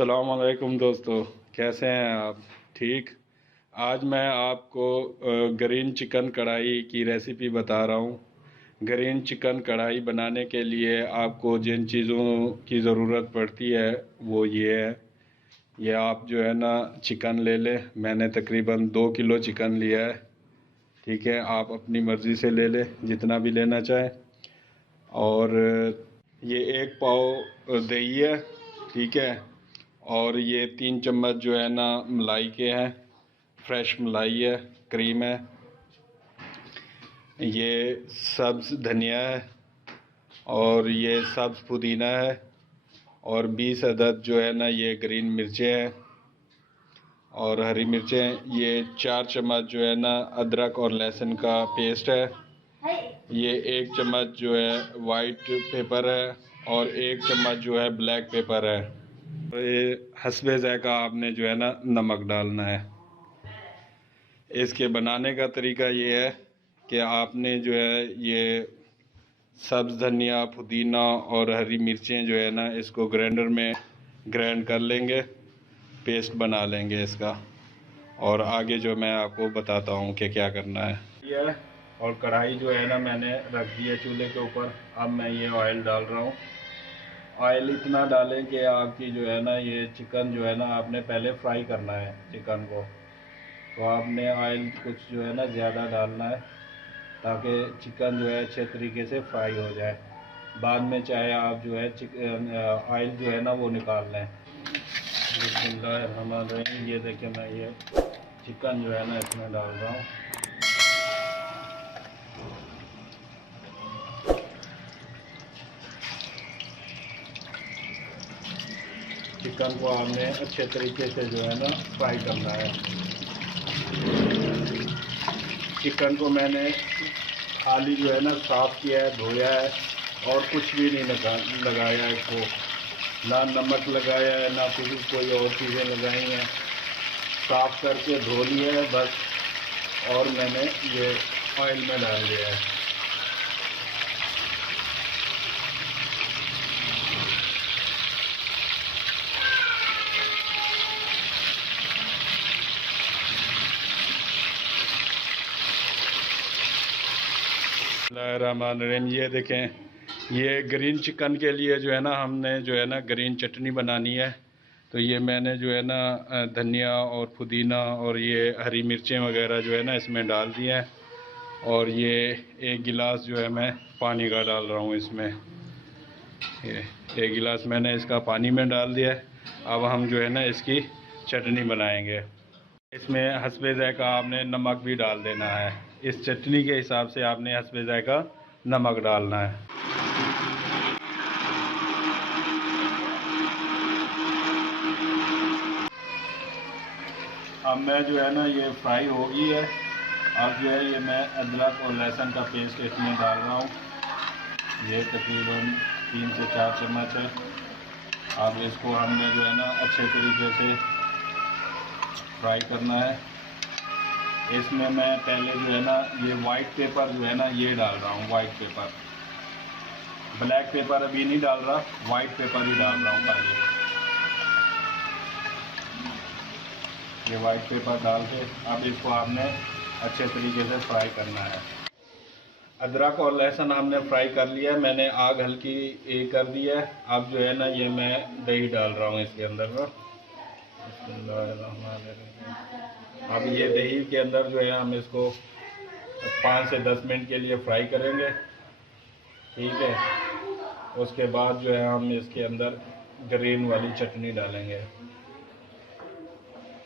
अस्सलामुअलैकुम दोस्तों, कैसे हैं आप? ठीक। आज मैं आपको ग्रीन चिकन कढ़ाई की रेसिपी बता रहा हूँ। ग्रीन चिकन कढ़ाई बनाने के लिए आपको जिन चीज़ों की ज़रूरत पड़ती है वो ये है। ये आप जो है ना चिकन ले लें। मैंने तकरीबन 2 किलो चिकन लिया है। ठीक है, आप अपनी मर्ज़ी से ले लें जितना भी लेना चाहें। और ये 1 पाव दही है। ठीक है, और ये 3 चम्मच जो है ना मलाई के हैं। फ्रेश मलाई है, क्रीम है। ये सब्ज़ धनिया है और ये सब्ज़ पुदीना है और 20 अदद जो है ना ये ग्रीन मिर्चें हैं और हरी मिर्चें। ये 4 चम्मच जो है ना अदरक और लहसुन का पेस्ट है। ये 1 चम्मच जो है वाइट पेपर है और 1 चम्मच जो है ब्लैक पेपर है। ये हस्बे ज़ायक़ा आपने जो है ना नमक डालना है। इसके बनाने का तरीका ये है कि आपने जो है ये सब्ज़ धनिया, पुदीना और हरी मिर्चें जो है ना इसको ग्राइंडर में ग्राइंड कर लेंगे, पेस्ट बना लेंगे इसका। और आगे जो मैं आपको बताता हूँ कि क्या करना है। ये और कढ़ाई जो है ना मैंने रख दी है चूल्हे के ऊपर। अब मैं ये ऑयल डाल रहा हूँ। ऑयल इतना डालें कि आपकी जो है ना ये चिकन जो है ना आपने पहले फ्राई करना है चिकन को। तो आपने ऑयल कुछ जो है ना ज़्यादा डालना है ताकि चिकन जो है अच्छे तरीके से फ्राई हो जाए। बाद में चाहे आप जो है चिकन ऑयल जो है ना वो निकाल लें। बिस्मिल्लाहिर्रहमानिर्रहीम। ये देखिए मैं ये चिकन जो है ना इसमें डाल रहा हूँ। चिकन को आपने अच्छे तरीके से जो है ना फ्राई करना है। चिकन को मैंने खाली जो है ना साफ़ किया है, धोया है और कुछ भी नहीं लगाया है इसको। ना नमक लगाया है, ना कुछ कोई और चीज़ें लगाई हैं। साफ़ करके धो लिया है बस, और मैंने ये ऑयल में डाल दिया है। बिस्मिल्लाहिर्रहमानिर्रहीम। ये देखें, ये ग्रीन चिकन के लिए जो है ना हमने जो है ना ग्रीन चटनी बनानी है। तो ये मैंने जो है ना धनिया और पुदीना और ये हरी मिर्चें वगैरह जो है ना इसमें डाल दिए हैं। और ये 1 गिलास जो है मैं पानी का डाल रहा हूँ इसमें। ये 1 गिलास मैंने इसका पानी में डाल दिया है। अब हम जो है ना इसकी चटनी बनाएंगे। इसमें हस्बे ज़ायक़ा आपने नमक भी डाल देना है। इस चटनी के हिसाब से आपने हस्बे ज़ायक़ा नमक डालना है। अब मैं जो है ना ये फ्राई हो गई है। अब जो है ये मैं अदरक और लहसुन का पेस्ट इसमें डाल रहा हूँ। ये तकरीबन 3 से 4 चम्मच है। अब इसको हमने जो है ना अच्छे तरीके से फ्राई करना है। इसमें मैं पहले जो है ना ये वाइट पेपर जो है ना ये डाल रहा हूँ। वाइट पेपर, ब्लैक पेपर अभी नहीं डाल रहा, वाइट पेपर ही डाल रहा हूँ पहले। ये वाइट पेपर डाल के अब इसको आपने अच्छे तरीके से फ्राई करना है। अदरक और लहसुन हमने फ्राई कर लिया है। मैंने आग हल्की कर दी है। अब जो है ना ये मैं दही डाल रहा हूँ इसके अंदर ना। अब ये दही के अंदर जो है हम इसको 5 से 10 मिनट के लिए फ्राई करेंगे। ठीक है, उसके बाद जो है हम इसके अंदर ग्रीन वाली चटनी डालेंगे।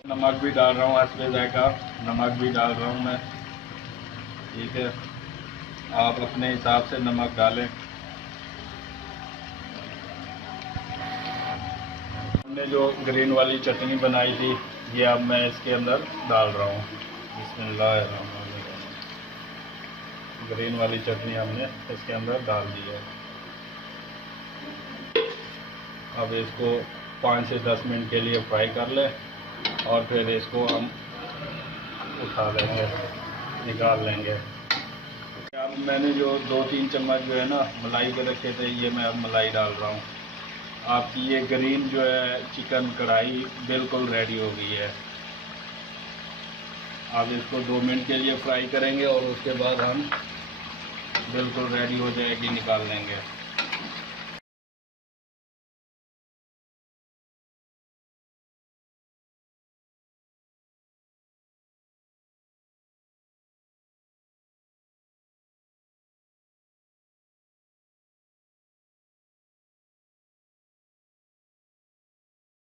नमक भी डाल रहा हूँ, हस्बे ज़ायक़ा नमक भी डाल रहा हूँ मैं। ठीक है, आप अपने हिसाब से नमक डालें। हमने जो ग्रीन वाली चटनी बनाई थी ये अब मैं इसके अंदर डाल रहा हूँ। बिस्मिल्लाहिर्रहमानिर्रहीम। ग्रीन वाली चटनी हमने इसके अंदर डाल दी है। अब इसको 5 से 10 मिनट के लिए फ्राई कर लें और फिर इसको हम उठा लेंगे, निकाल लेंगे। अब मैंने जो 2-3 चम्मच जो है ना मलाई के रखे थे, ये मैं अब मलाई डाल रहा हूँ। आपकी ये ग्रीन जो है चिकन कढ़ाई बिल्कुल रेडी हो गई है। आप इसको 2 मिनट के लिए फ्राई करेंगे और उसके बाद हम बिल्कुल रेडी हो जाएगी, निकाल लेंगे।